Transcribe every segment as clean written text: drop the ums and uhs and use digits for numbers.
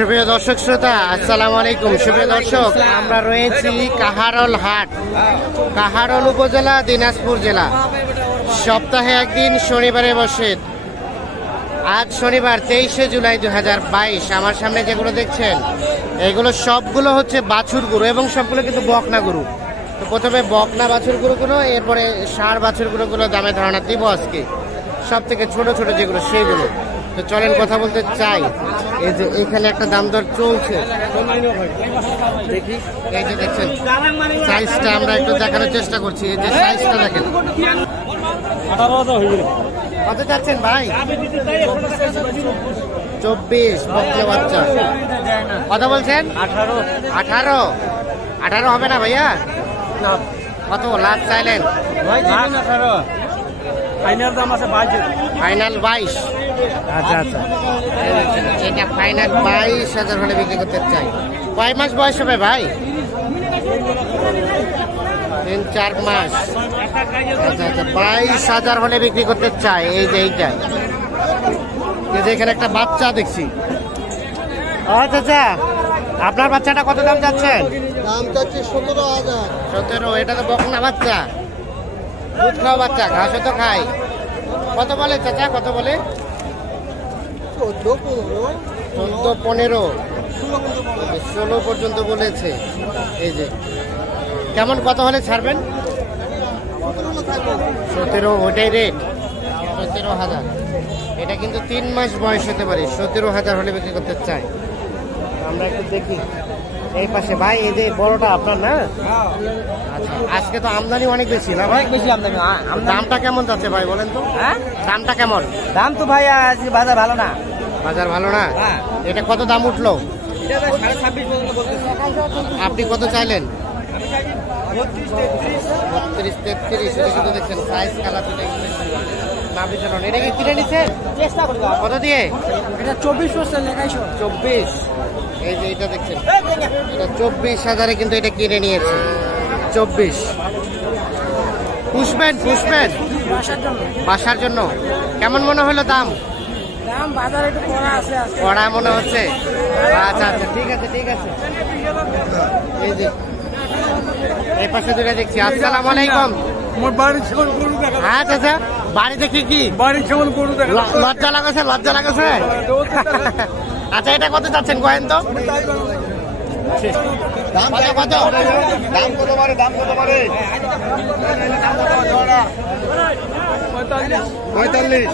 সুপ্রিয় দর্শক শ্রোতা, আসসালামু আলাইকুম। সুপ্রিয় দর্শক, আমরা রয়েছি কাহারোল হাট, কাহারোল উপজেলা, দিনাজপুর জেলা। সপ্তাহে একদিন শনিবারে বসে। আজ শনিবার 23শে জুলাই 2022। আমার সামনে যেগুলো দেখছেন এগুলো সবগুলো হচ্ছে বাছুর গরু এবং সবগুলো কিন্তু বকনা গরু। তো প্রথমে বকনা বাছুর গরুগুলো, এরপরে ষাঁড় বাছুর গরুগুলো দামে ধারণা দিব আজকে। সব থেকে ছোট ছোট যেগুলো সেইগুলো। তো চলেন কথা বলতে চাই। এই যে এখানে একটা দাম দর চলছে, দেখি। এই যে দেখছেন সাইজটা আমরা একটু দেখানোর চেষ্টা করছি। এই যে সাইজটা দেখেন। কত চাচ্ছেন ভাই? 24 বকনা বাচ্চা। কত বলছেন? 18 হবে না ভাইয়া? কত লাস্ট চাইলেন? ফাইনাল দাম আছে 22। ফাইনাল 22। আচ্ছা আচ্ছা, এটা ফাইনাল 22,000 হলে বিক্রি করতে চাই। কয় মাস বয়স হবে ভাই? 3-4 মাস। আচ্ছা আচ্ছা, 22,000 হলে বিক্রি করতে চাই। এই যে এইটা, এই যে এখানে একটা বাচ্চা দেখছি। আচ্ছা আচ্ছা, আপনার বাচ্চাটা কত দাম যাচ্ছেন? দাম চাচ্ছি 17,000। 17? এটা তো বকনা বাচ্চা, দুধ খাওয়া বাচ্চা, ঘাসও তো খায়। কত বলে চাচা, কত বলে? 14-15, 16 পর্যন্ত বলেছে। এই যে কেমন, কত হলে ছাড়বেন? 17, ওটাই রেট। 17,000। এটা কিন্তু 3 মাস বয়স হতে পারে। 17,000 হলে বিক্রি করতে চাই। আমরা একটু দেখি এই পাশে। ভাই এই যে বড়টা আপনার না? আচ্ছা, আজকে তো আমদানি অনেক বেশি না? অনেক বেশি আমদানি। দামটা কেমন যাচ্ছে ভাই বলেন তো? হ্যাঁ, দামটা কেমন? দাম তো ভাই আজকে বাজার ভালো না। বাজার ভালো না? এটা কত দাম উঠলো? এটা 26.5 পর্যন্ত বলতেছে। আপনি কত চাইলেন? 32, 33। এটা কিন্তু দেখছেন সাইজ কালার দুটো নাভি চলন। এটা কি কিনে নিচ্ছেন? চেষ্টা করব। কত দিয়ে? এটা 24% লেখাইছো। 24। এই যে এটা দেখছেন, এটা 24,000 কিন্তু এটা কিনে নিয়েছে। 24। পুষবেন বাসার জন্য? কেমন মনে হলো দাম? দাম বাজারে একটু কড়া আছে আজকে। কড়া মনে হচ্ছে? আচ্ছা আচ্ছা, ঠিক আছে ঠিক আছে। এই যে এই পাশে দুটো দেখছি। আসসালামু আলাইকুম। মোর বাড়ি ছেল গরু দেখা। হ্যাঁ চাচা, বাড়িতে কি কি? বাড়ি ছেল গরু দেখা। লজ্জা লাগাছে? আচ্ছা, এটা কত চাচ্ছেন কয়েন তো? কত? দাম কত পারে? 45।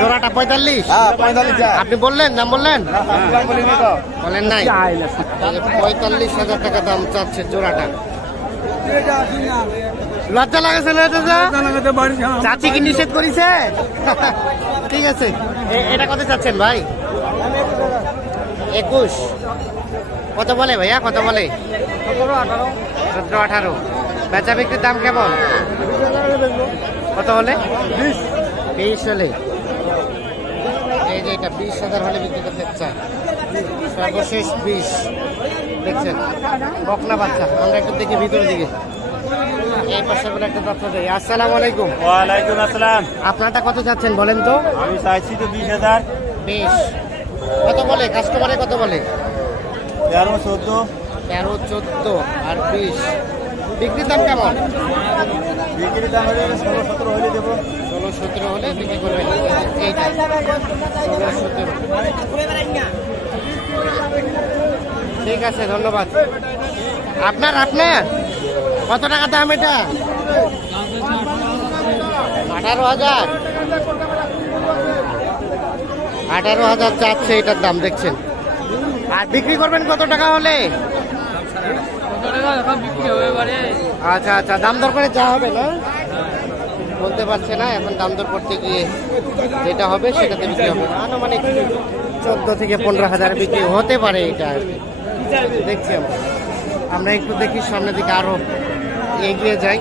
জোড়াটা 45? হ্যাঁ 45। আপনি বললেন, দাম বললেন? বলেন নাই? 45,000 টাকা দাম চাচ্ছে জোড়াটা। লজ্জা লাগাছে না চাচা? চাচি কি নিষেধ করেছে? ঠিক আছে, এটা কত চাচ্ছেন ভাই? 21। কত বলে ভাইয়া, কত বলে? 17-18। বেচা বিক্রির দাম কেমন? কত হলে? 20 হলে। এই যে এটা 20,000 হলে বিক্রি করতে চাই। সর্বশেষ 20। দেখছেন বকনা বাচ্চা। আমরা একটু দেখি ভিতরের দিকে। এই পাশে বলে একটা বাচ্চা দেয়। আসসালামু আলাইকুম। ওয়ালাইকুম আসসালাম। আপনারটা কত চাচ্ছেন বলেন তো? আমি চাইছি তো 20,000। 20 কত বলে কাস্টমারে, কত বলে? 13-14। 13-14 আর 20। বিক্রির দাম কেমন? বিক্রির দাম হলে 16-17 হলে দেবো। 16-17 হলে বিক্রি করবেন। এইটা 16-17। ঠিক আছে, ধন্যবাদ। আপনার কত টাকা দাম এটা? 18,000। 18,000 চাচ্ছে এটার দাম, দেখছেন। আর বিক্রি করবেন কত টাকা হলে? আচ্ছা আচ্ছা, দাম দর করে যা হবে না, বলতে পারছে না এখন। দাম দর করতে গিয়ে যেটা হবে সেটাতে বিক্রি হবে। আনুমানিক 14 থেকে 15,000 বিক্রি হতে পারে এটা। দেখছি আমরা একটু দেখি সামনের দিকে, আরো এগিয়ে যাই।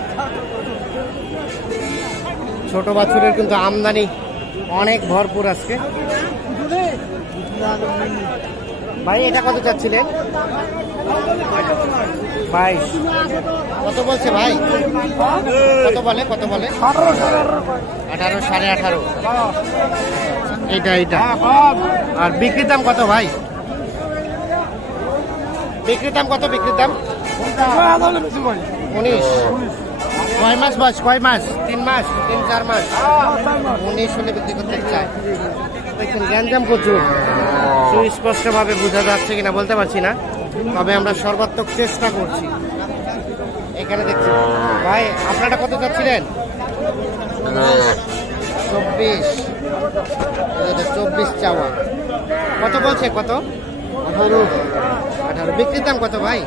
ছোট বাছুরের কিন্তু আমদানি অনেক ভরপুর আজকে। ভাই এটা কত চাচ্ছিলেন? 22। কত বলছে ভাই? কত বলে? 18, 18.5। এইটা আর বিক্রির দাম কত ভাই? বিক্রির দাম কত? বিক্রির দাম 19। কয় মাস বয়স? কয় মাস? 3 মাস, 3-4 মাস। 19 হলে বিক্রি করতে চায়। দেখুন গ্যাঞ্জাম প্রচুর, সুস্পষ্ট ভাবে বোঝা যাচ্ছে কিনা বলতে পারছি না, তবে আমরা সর্বাত্মক চেষ্টা করছি। এখানে দেখছি ভাই, আপনারা কত চাচ্ছিলেন? 24। 24 চাওয়া। কত বলছে? কত? 18। বিক্রির দাম কত ভাই?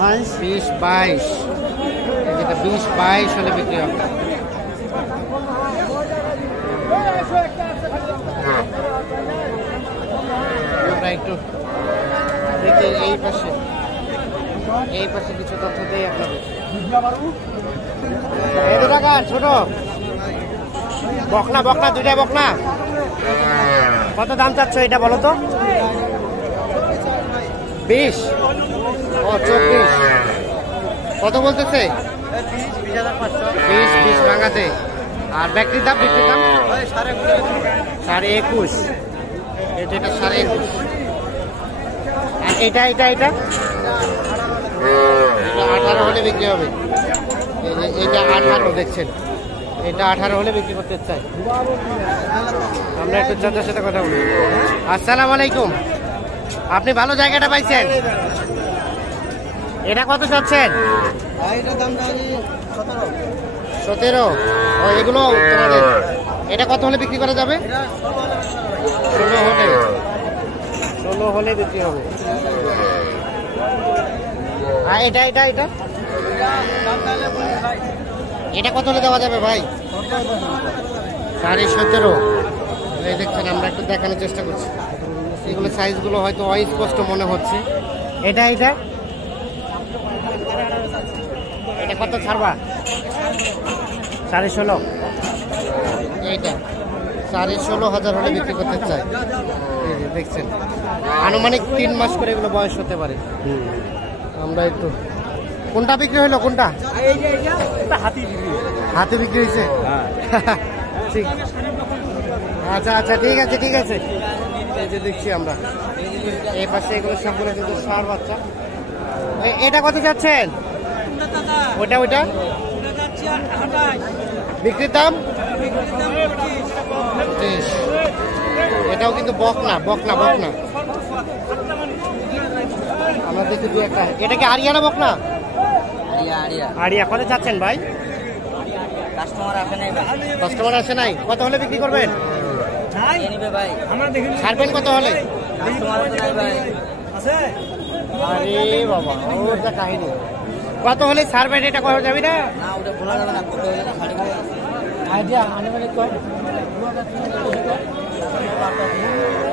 20-22। যেটা 20-22 হলে বিক্রি হবে। আমরা একটু দেখি এই পাশে কিছু তথ্য দেই আপনাদের। ছোট বকনা, দুইটা বকনা। কত দাম চাচ্ছ এটা বলো তো? 20। ও 24। কত বলতেছে? 20 ভাঙাতে। আর বিক্রির দাম? 21.5। এটা 21.5। আর এটা 18 হলে বিক্রি হবে। এটা 18 দেখছেন, এটা 18 হলে বিক্রি করতে চাই। আমরা একটু চাচার সাথে কথা বলি। আসসালামু আলাইকুম, আপনি ভালো জায়গাটা পাইছেন? এটা কত চাচ্ছেন? 17। ও এগুলো তোমাদের, এটা কত হলে বিক্রি করা যাবে? 16 হলে বিক্রি হবে। আর এটা এটা কত হলে দেওয়া যাবে ভাই? 17.5। এই দেখছেন, আমরা একটু দেখানোর চেষ্টা করছি। এগুলো সাইজগুলো হয়তো অস্পষ্ট মনে হচ্ছে। এটা কত ছাড়বা? 16.5। এইটা 16,500 হলে বিক্রি করতে চাই। দেখছেন, আনুমানিক 3 মাস করে এগুলো বয়স হতে পারে। আমরা একটু, কোনটা বিক্রি হলো? কোনটা হাতে বিক্রি হয়েছে? ঠিক, আচ্ছা ঠিক আছে। এই যে দেখছি আমরা এই পাশে, এগুলো সবগুলো কিন্তু ষাঁড় বাচ্চা। এটা কত যাচ্ছেন? ওটা বিক্রির দাম 25। এটাও কিন্তু বকনা। আমরা দেখি দু একটা। এটা কি আরিয়ানা বকনা? আরিয়া। কত চাচ্ছেন ভাই? কাস্টমার আসে নাই। কত হলে বিক্রি করবেন? ছাড়বেন কত হলে? আরে বাবা, ওটা কাহিনী। কত হলে ছাড়বেন? এটা করা যাবে না?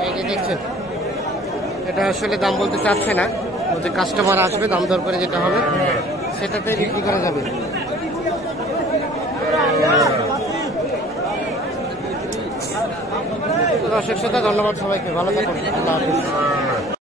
এই যে দেখছেন, এটা আসলে দাম বলতে চাচ্ছে না। যে কাস্টমার আসবে, দাম দর করে যেটা হবে সেটাতে বিক্রি করা যাবে। দর্শক শ্রোতা, ধন্যবাদ সবাইকে, ভালো থাকুন, আল্লাহ হাফেজ।